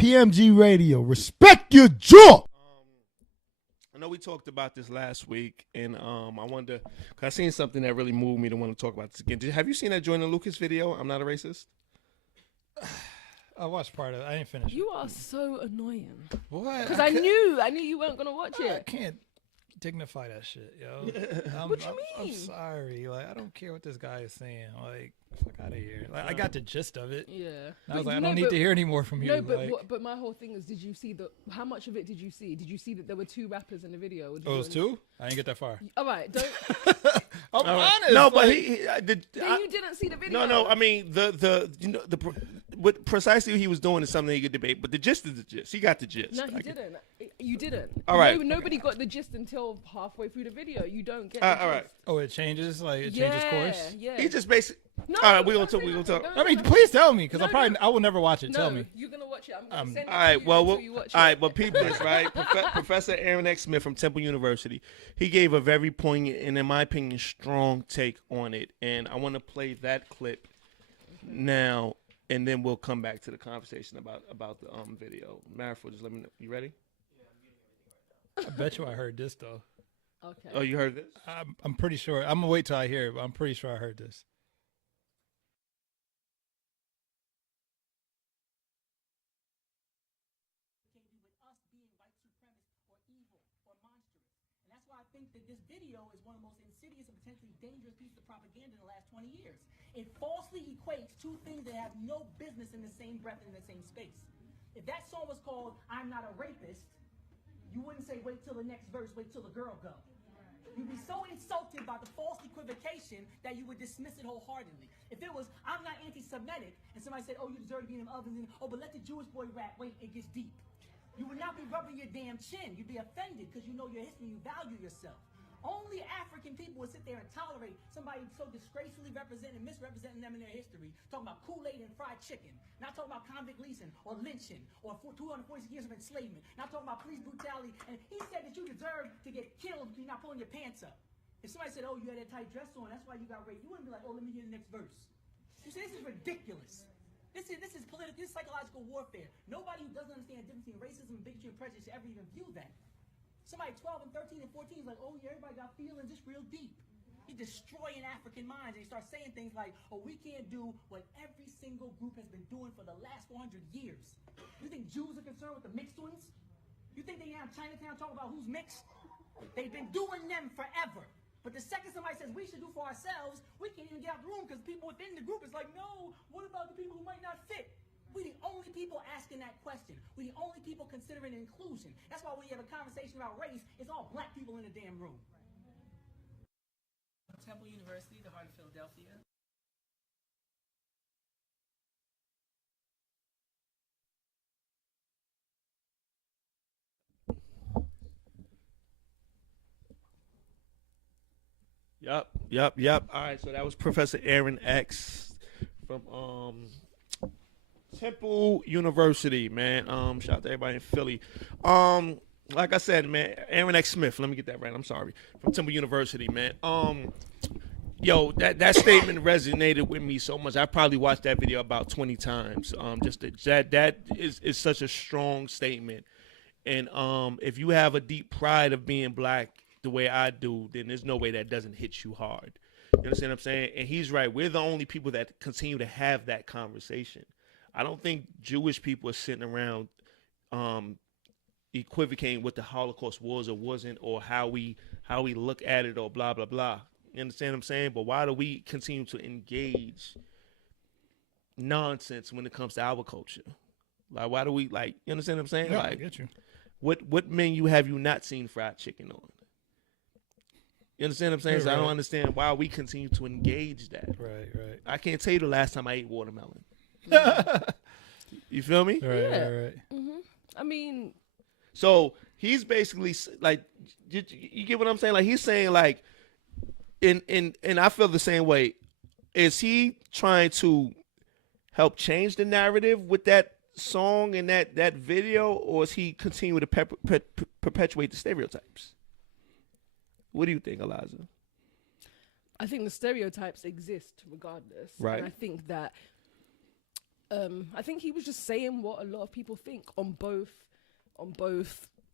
PMG Radio. Respect your jaw. I know we talked about this last week, and I wanted to, cause I seen something that really moved me to want to talk about this again. Have you seen that Joyner Lucas video? I'm not a racist. I watched part of it. I didn't finish You it. are so annoying. What? Because I knew you weren't gonna watch I it. can't dignify that shit, yo. What you I'm mean? sorry. Like, I don't care what this guy is saying. Like, fuck out of here. Like, I got the gist of it. Yeah. And I was like, I don't need to hear any more from you. No, but like, but my whole thing is, did you see how much of it did you see? Did you see that there were 2 rappers in the video? oh, it was 2? I didn't get that far. All right, don't. I'm honest. No, like, but You didn't see the video. No. I mean what precisely he was doing is something you could debate. But the gist is the gist. He got the gist. No, he didn't. You didn't. All right. Nobody got the gist until halfway through the video. You don't get. All right. Oh, it changes. Like, it changes course. Yeah. He just basically. No, all right, we gonna don't talk. say I mean, that. please tell me, because No, I will never watch it. No, Tell me. you're gonna watch it. I'm gonna send it All right, to you well, until you watch all it. right, well, people, this right. Professor Aaron X. Smith from Temple University, he gave a very poignant and, in my opinion, strong take on it, and I want to play that clip now, and then we'll come back to the conversation about the video. Marifold, just let me know. You ready? I bet you I heard this, though. Okay. Oh, you heard this? I'm pretty sure. I'm going to wait till I hear it, but I'm pretty sure I heard this. I think that this video is one of the most insidious and potentially dangerous pieces of propaganda in the last 20 years. It falsely equates 2 things that have no business in the same breath in the same space. If that song was called I'm Not a Rapist, you wouldn't say wait till the next verse, wait till the girl go. You'd be so insulted by the false equivocation that you would dismiss it wholeheartedly. If it was I'm not anti-Semitic and somebody said, oh, you deserve to be in them ovens, and oh, but let the Jewish boy rap, wait, it gets deep. You would not be rubbing your damn chin. You'd be offended because you know your history, you value yourself. Only African people would sit there and tolerate somebody so disgracefully representing, misrepresenting them in their history, talking about Kool-Aid and fried chicken, not talking about convict leasing or lynching or 246 years of enslavement, not talking about police brutality. And he said that you deserve to get killed because you're not pulling your pants up. If somebody said, oh, you had that tight dress on, that's why you got raped, you wouldn't be like, oh, let me hear the next verse. You see, this is ridiculous. This is political, this is psychological warfare. Nobody who doesn't understand the difference between racism and bigotry and prejudice should ever even view that. Somebody 12 and 13 and 14 is like, oh yeah, everybody got feelings, it's real deep. He's destroying African minds, and he starts saying things like, oh, we can't do what every single group has been doing for the last 400 years. You think Jews are concerned with the mixed ones? You think they have Chinatown talking about who's mixed? They've been doing them forever. But the second somebody says we should do for ourselves, we can't even get out the room because people within the group is like, no, what about the people who might not fit? We're the only people asking that question. We're the only people considering inclusion. That's why when you have a conversation about race, it's all black people in the damn room. Temple University, the heart of Philadelphia. Yep. All right, so that was Professor Aaron X from Temple University, man. Shout out to everybody in Philly. Like I said, man, Aaron X Smith. Let me get that right. I'm sorry. From Temple University, man. Yo, that statement resonated with me so much. I probably watched that video about 20 times. That is such a strong statement. And if you have a deep pride of being black the way I do, then there's no way that doesn't hit you hard. You understand what I'm saying? And he's right. We're the only people that continue to have that conversation. I don't think Jewish people are sitting around equivocating what the Holocaust was or wasn't, or how we look at it, or blah blah blah. You understand what I'm saying? But why do we continue to engage nonsense when it comes to our culture? Like, why do we, like, you understand what I'm saying? Yeah, like, I get you. What menu have you not seen fried chicken on? You understand what I'm saying? Right. So I don't understand why we continue to engage that. Right. I can't tell you the last time I ate watermelon. You feel me? Right. Mm-hmm. I mean, so he's basically like, you get what I'm saying? Like, he's saying, like, and I feel the same way. Is he trying to help change the narrative with that song and that video, or is he continuing to perpetuate the stereotypes? What do you think, Eliza? I think the stereotypes exist regardless. Right. And I think that I think he was just saying what a lot of people think on both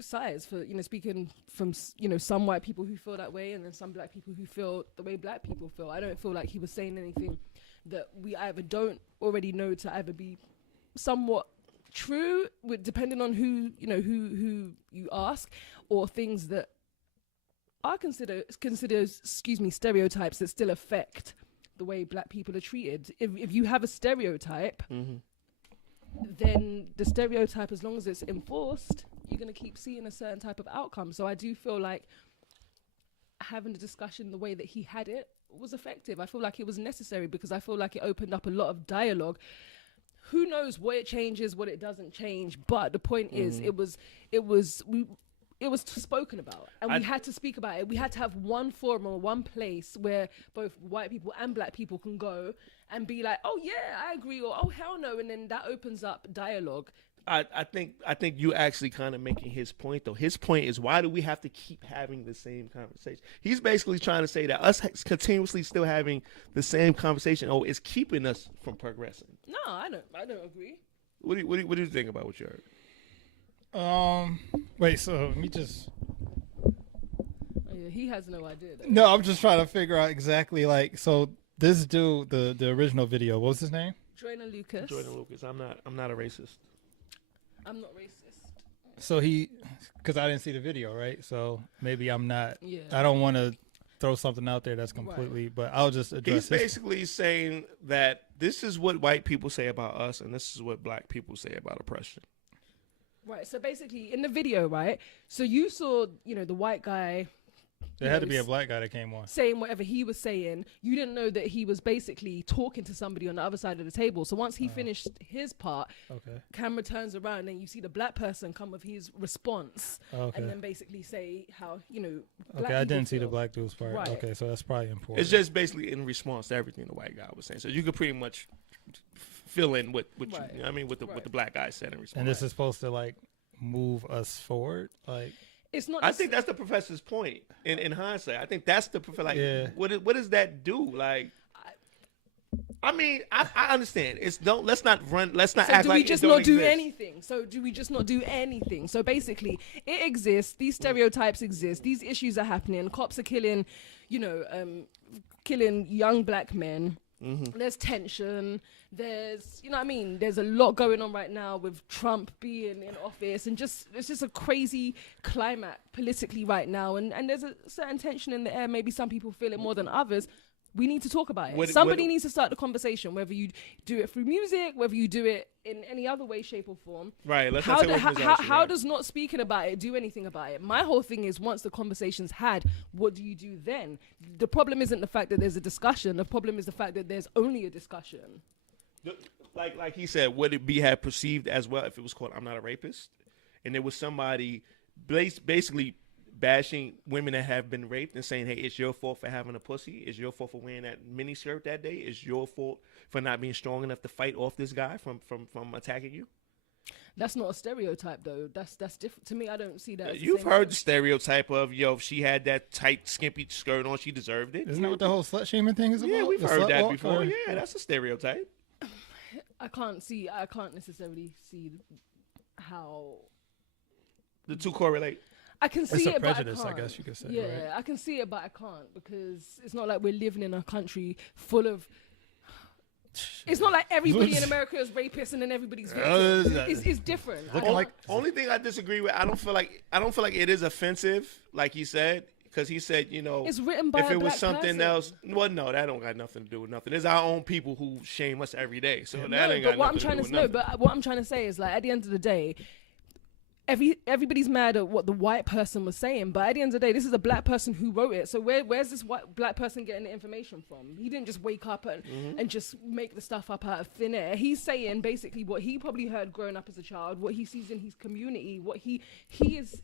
sides. For speaking from some white people who feel that way, and then some black people who feel the way black people feel. I don't feel like he was saying anything that we either don't already know to either be somewhat true, depending on who you ask, or things that are considered stereotypes that still affect the way black people are treated. If you have a stereotype, then the stereotype, as long as it's enforced, you're going to keep seeing a certain type of outcome. So I do feel like having the discussion the way that he had it was effective. I feel like it was necessary, because I feel like it opened up a lot of dialogue. Who knows what it changes, what it doesn't change, but the point is it was spoken about, and we had to speak about it. We had to have one forum or one place where both white people and black people can go and be like, oh yeah, I agree, or oh hell no, and then that opens up dialogue. I think you actually kind of making his point, though. His point is, why do we have to keep having the same conversation? He's basically trying to say that us continuously still having the same conversation is keeping us from progressing. No, I don't agree. What do you think about what you heard? Wait, so let me just. Oh, yeah, he has no idea, though. No, I'm just trying to figure out exactly, like, so this dude, the original video, what was his name? Joyner Lucas. I'm not a racist. I'm not racist. So because I didn't see the video, right? So maybe I'm not. Yeah. I don't want to throw something out there that's completely, but I'll just address. He's basically saying that this is what white people say about us, and this is what black people say about oppression. Right. So basically, in the video, right? So you saw, the white guy. There had to be a black guy that came on saying whatever he was saying. You didn't know that he was basically talking to somebody on the other side of the table. So once he finished his part, camera turns around and you see the black person come with his response, and then basically say how black I didn't see feel. the black dude's part. Right. Okay, so that's probably important. It's just basically in response to everything the white guy was saying. So you could pretty much fill in what Right. what the black guy said in response. And this is supposed to like move us forward, like. It's not. I think that's the professor's point. In hindsight, I think that's the professor. Like, Yeah. what does that do? Like, I mean, I understand. Let's not So act do like we just it don't not do exist. anything? So do we just not do anything? So basically, it exists. These stereotypes exist. These issues are happening. Cops are killing, killing young black men. There's tension. There's, there's a lot going on right now with Trump being in office, and it's just a crazy climate politically right now. And there's a certain tension in the air. Maybe some people feel it more than others. We need to talk about it. Somebody needs to start the conversation, whether you do it through music, whether you do it in any other way, shape, or form. Right. Let's how does not speaking about it do anything about it? My whole thing is, once the conversation's had, what do you do then? The problem isn't the fact that there's a discussion. The problem is the fact that there's only a discussion. Like he said, would it be had perceived as well if it was called "I'm Not a Rapist," and there was somebody basically bashing women that have been raped and saying, hey, it's your fault for having a pussy. It's your fault for wearing that mini skirt that day. It's your fault for not being strong enough to fight off this guy from attacking you. That's not a stereotype, though. That's different. To me, I don't see that. You've heard the stereotype of, if she had that tight, skimpy skirt on, she deserved it. Isn't that what the whole slut shaming thing is about? Yeah, we've The heard slut that walk, before. or- Yeah, that's a stereotype. I can't necessarily see how The two correlate. I can It's see a it, but I prejudice, I can't. guess you could say, Yeah, right? I can see it, but I can't, because it's not like we're living in a country full of. It's not like everybody in America is rapists and then everybody's victims. It's different. Only thing I disagree with, I don't feel like it is offensive, like he said, because he said, It's written by if a it was black something person. else, well, no, that don't got nothing to do with nothing. It's our own people who shame us every day, so that No, ain't but got what I'm nothing trying to to do with know, nothing. but what I'm trying to say is, like, at the end of the day, everybody's mad at what the white person was saying, but at the end of the day, this is a black person who wrote it. So where's this black person getting the information from? He didn't just wake up and just make the stuff up out of thin air. He's saying basically what he probably heard growing up as a child, what he sees in his community, what he is.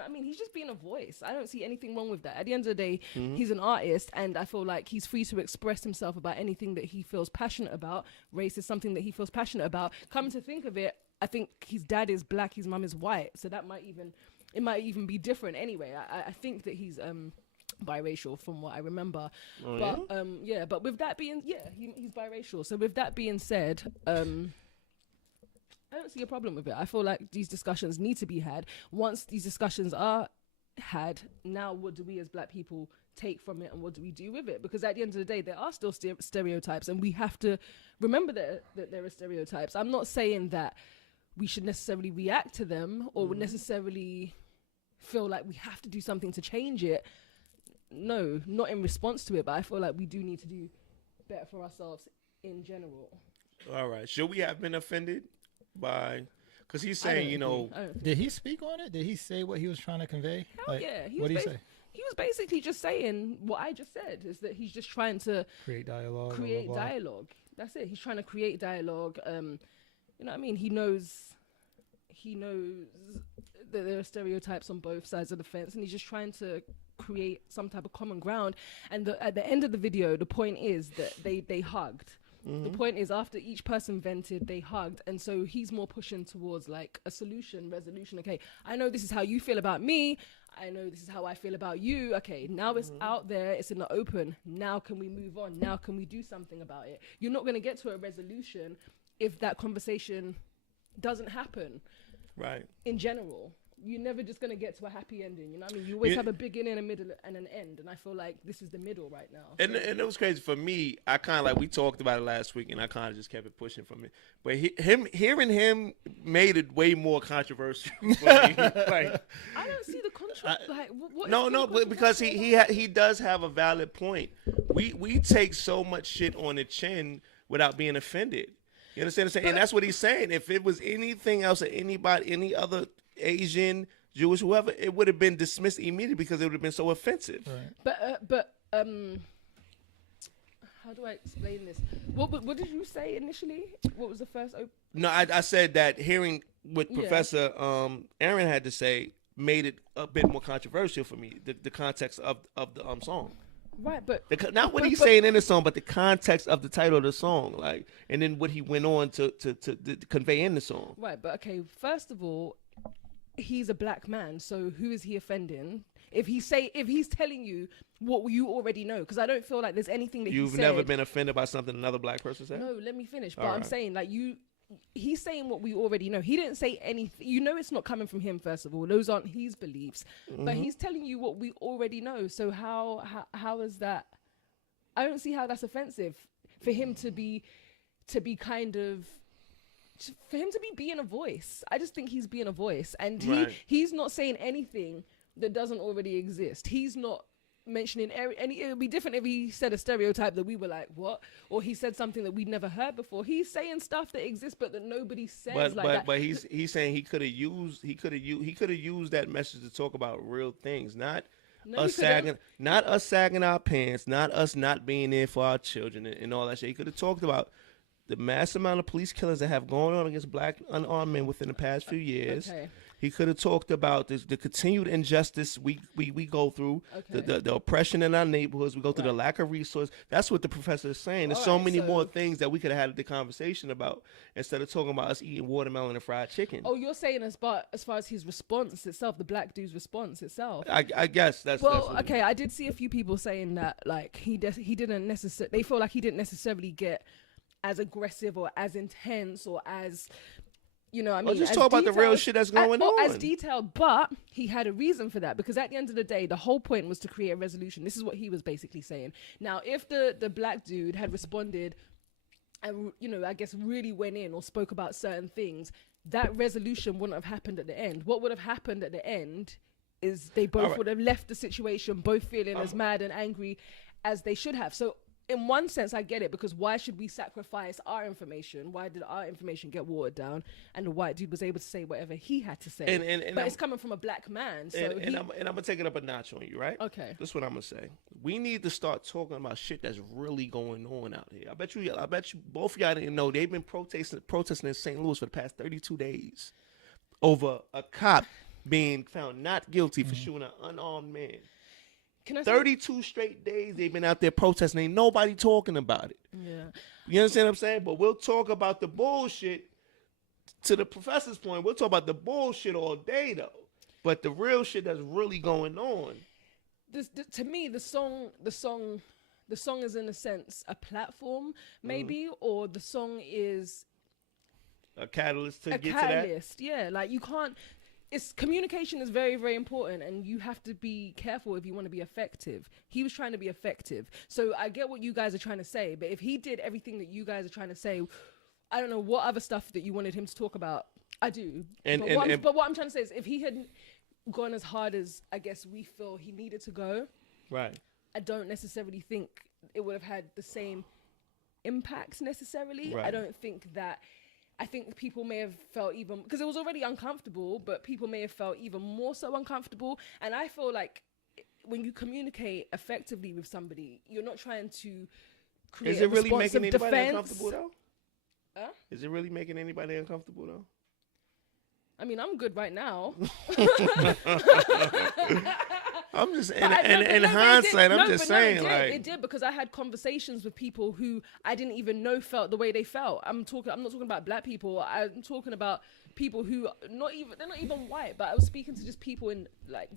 I mean, he's just being a voice. I don't see anything wrong with that. At the end of the day, he's an artist, and I feel like he's free to express himself about anything that he feels passionate about. Race is something that he feels passionate about. Come to think of it, I think his dad is black, his mum is white, so that might even be different anyway. I think that he's biracial from what I remember. Oh, But yeah, but with that being he's biracial. So with that being said, I don't see a problem with it. I feel like these discussions need to be had. Once these discussions are had, now what do we as black people take from it and what do we do with it? Because at the end of the day, there are still stereotypes, and we have to remember that there are stereotypes. I'm not saying that we should necessarily react to them or would necessarily feel like we have to do something to change it. No, not in response to it, but I feel like we do need to do better for ourselves in general. All right. Should we have been offended by? Because he's saying, you know, Did he speak on it? Did he say what he was trying to convey? hell yeah. What did he say? He was basically just saying what I just said, is that he's just trying to Create dialogue. create blah, blah, blah. dialogue. That's it. He's trying to create dialogue. You know what I mean? He knows that there are stereotypes on both sides of the fence, and he's just trying to create some type of common ground. And at the end of the video, the point is that they hugged. The point is, after each person vented, they hugged. And so he's more pushing towards like a resolution. Okay, I know this is how you feel about me. I know this is how I feel about you. Okay, now it's out there. It's in the open. Now can we move on? Now can we do something about it? You're not going to get to a resolution if that conversation doesn't happen. right. In general, you're never just going to get to a happy ending. You know what I mean? You always Yeah. have a beginning, a middle, and an end. And I feel like this is the middle right now. And it was crazy for me. I kind of like, we talked about it last week, and I kind of just kept it pushing from it. But hearing him made it way more controversial for me. Like, I don't see the contract. Like, what no, is no, but because he does have a valid point. We take so much shit on the chin without being offended. You understand what I'm saying? And that's what he's saying. If it was anything else or anybody, any other Asian, Jewish, whoever, it would have been dismissed immediately because it would have been so offensive. Right. But how do I explain this? What did you say initially? What was the first? No, I said that hearing what Yeah. Professor Aaron had to say made it a bit more controversial for me. The context of the song. Right, but Not what but- he's but- saying in the song, but the context of the title of the song, like, and then what he went on to convey in the song. Right, but okay. First of all, he's a black man, so who is he offending? If he's telling you what you already know, because I don't feel like there's anything that You've he said. never been offended by something another black person said? No, let me finish. But All I'm right. saying like he's saying what we already know. He didn't say anything. You know, it's not coming from him. First of all, those aren't his beliefs. But he's telling you what we already know. So how is that? I don't see how that's offensive for him to be kind of. For him to be being a voice, I just think he's being a voice, and Right. he's not saying anything that doesn't already exist. He's not mentioning any. It would be different if he said a stereotype that we were like, what, or he said something that we'd never heard before. He's saying stuff that exists, but that nobody says But he's saying he could have used that message to talk about real things, not No, us he couldn't. sagging our pants, not us not being there for our children and all that shit. He could have talked about the mass amount of police killings that have gone on against black unarmed men within the past few years. Okay. He could have talked about the continued injustice we go through, Okay. the oppression in our neighborhoods. We go through the Right. lack of resource. That's what the professor is saying. There's so Alright, many so- more things that we could have had the conversation about instead of talking about us eating watermelon and fried chicken. Oh, you're saying as far as his response itself, the black dude's response itself. I guess that's Well, what okay, I did see a few people saying that like he didn't necessarily. They feel like he didn't necessarily get as aggressive or as intense or as. You know what I mean? just as talk about the real detailed- shit that's going or on. As detailed, but he had a reason for that because at the end of the day, the whole point was to create a resolution. This is what he was basically saying. Now, if the black dude had responded and, you know, I guess really went in or spoke about certain things, that resolution wouldn't have happened at the end. What would have happened at the end is they both Alright. would have left the situation both feeling as mad and angry as they should have. So in one sense, I get it, because why should we sacrifice our information? Why did our information get watered down? And the white dude was able to say whatever he had to say. And but I'm- it's coming from a black man. So and I'm gonna take it up a notch on you, right? Okay. That's what I'm gonna say. We need to start talking about shit that's really going on out here. I bet you both of y'all didn't know they've been protesting in St. Louis for the past 32 days over a cop being found not guilty for shooting an unarmed man. can I say? 32 straight days they've been out there protesting. Ain't nobody talking about it. Yeah. You understand what I'm saying? But we'll talk about the bullshit. To the professor's point, we'll talk about the bullshit all day, though. But the real shit that's really going on, to me, the song is in a sense a platform, maybe, or the song is a catalyst to a get catalyst. Yeah, like you can't. It's communication is very, very important, and you have to be careful if you want to be effective. He was trying to be effective, so I get what you guys are trying to say. But if he did everything that you guys are trying to say, I don't know what other stuff that you wanted him to talk about. I do, but what I'm trying to say is, if he had gone as hard as I guess we feel he needed to go, right? I don't necessarily think it would have had the same impacts necessarily. Right. I don't think that. I think people may have felt even, because it was already uncomfortable, but people may have felt even more so uncomfortable. And I feel like when you communicate effectively with somebody, you're not trying to create Is it a really response making of anybody defense. uncomfortable though? Huh? Is it really making anybody uncomfortable though? I mean, I'm good right now. I'm just in hindsight. I'm just saying, like it did, because I had conversations with people who I didn't even know felt the way they felt. I'm not talking about black people. I'm talking about people who they're not even white, but I was speaking to just people in like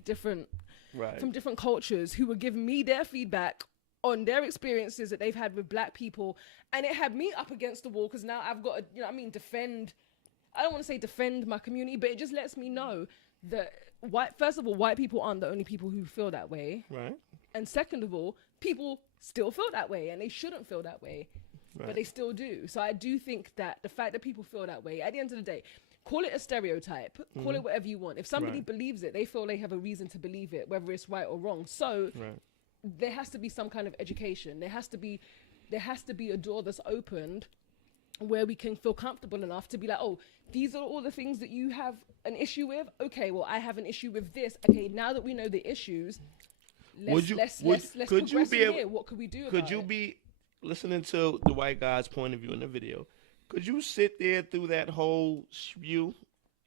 from different cultures who were giving me their feedback on their experiences that they've had with black people, and it had me up against the wall, because now I've got to, defend. I don't want to say defend my community, but it just lets me know that first of all, white people aren't the only people who feel that way. Right. And second of all, people still feel that way, and they shouldn't feel that way, Right. but they still do. So I do think that the fact that people feel that way, at the end of the day, call it a stereotype, call it whatever you want. If somebody Right. believes it, they feel they have a reason to believe it, whether it's right or wrong. So Right. there has to be some kind of education. There has to be a door that's opened where we can feel comfortable enough to be like, oh, these are all the things that you have an issue with. Okay, well, I have an issue with this. Okay, now that we know the issues, let's could you progress be from able- here. What could we do? Could about you it? be listening to the white guy's point of view in the video? Could you sit there through that whole spew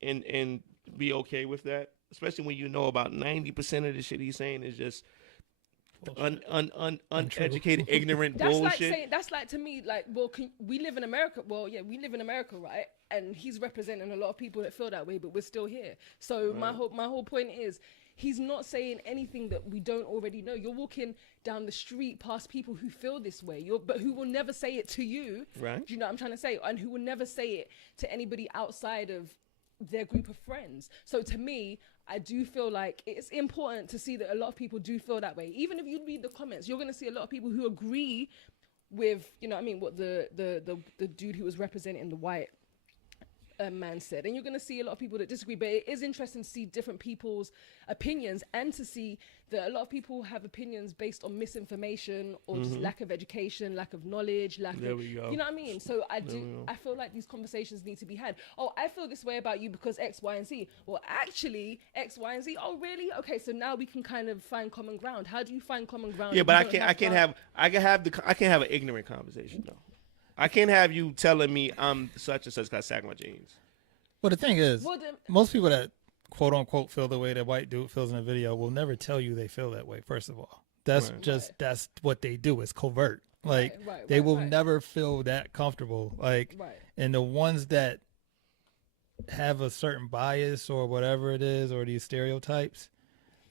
and be okay with that? Especially when you know about 90% of the shit he's saying is just uneducated, ignorant bullshit. That's like to me, like, well, we live in America. Well, yeah, we live in America, right? And he's representing a lot of people that feel that way, but we're still here. So my whole point is, he's not saying anything that we don't already know. You're walking down the street past people who feel this way, but who will never say it to you. Right. Do you know what I'm trying to say? And who will never say it to anybody outside of their group of friends. So to me, I do feel like it's important to see that a lot of people do feel that way. Even if you read the comments, you're going to see a lot of people who agree with, what the dude who was representing the white man said, and you're going to see a lot of people that disagree. But it is interesting to see different people's opinions, and to see that a lot of people have opinions based on misinformation or just lack of education, lack of knowledge, There we go. you know what I mean? So I feel like these conversations need to be had. Oh, I feel this way about you because X, Y, and Z. Well, actually, X, Y, and Z. Oh, really? Okay, so now we can kind of find common ground. How do you find common ground? Yeah, if but you I don't can't have an ignorant conversation though. I can't have you telling me I'm such and such because I sag my jeans. Well, the thing is, Well, most people that quote unquote feel the way that white dude feels in the video will never tell you they feel that way. First of all, that's that's what they do. It's covert. Like they will never feel that comfortable. Like, and the ones that have a certain bias or whatever it is, or these stereotypes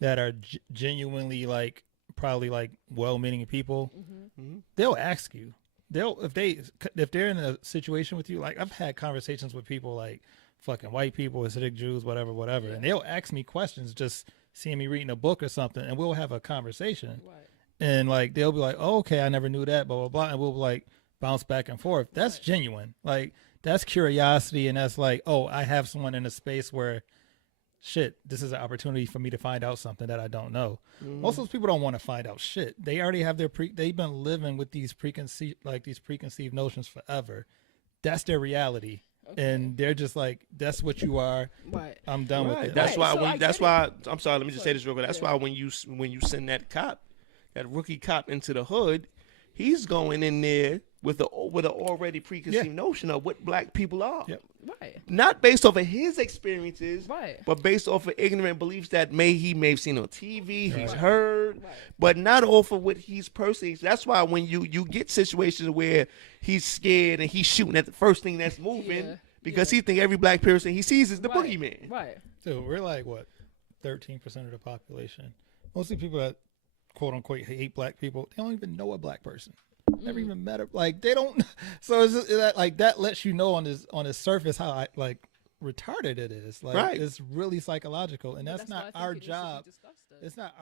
that are genuinely like probably like well-meaning people, they'll ask you. If they're in a situation with you, like I've had conversations with people like fucking white people, Hasidic Jews, whatever, and they'll ask me questions just seeing me reading a book or something, and we'll have a conversation. And like they'll be like, "Oh, okay, I never knew that," blah blah blah, and we'll like bounce back and forth. That's genuine. Like that's curiosity, and that's like, oh, I have someone in a space where, shit, this is an opportunity for me to find out something that I don't know. Most of those people don't want to find out shit. They already have they've been living with these preconceived notions forever. That's their reality. And they're just like, that's what you are. Right. I'm done with it. That's why. So That's why. I'm sorry. Let me just say this real quick. That's why when you send that rookie cop into the hood, he's going in there with an already preconceived notion of what black people are. Yep. Right. Not based off of his experiences, Right. but based off of ignorant beliefs that he may have seen on TV, he's heard, but not off of what he's personally. That's why when you get situations where he's scared and he's shooting at the first thing that's moving because he think every black person he sees is the boogeyman. Right. So we're like what, 13% of the population. Mostly people that quote unquote hate black people, they don't even know a black person. Never even met her. Like they don't. So it's just, that lets you know on his surface how retarded it is. Like Right. it's really psychological, and that's why I not think our it needs to be job. discussed, though. It's not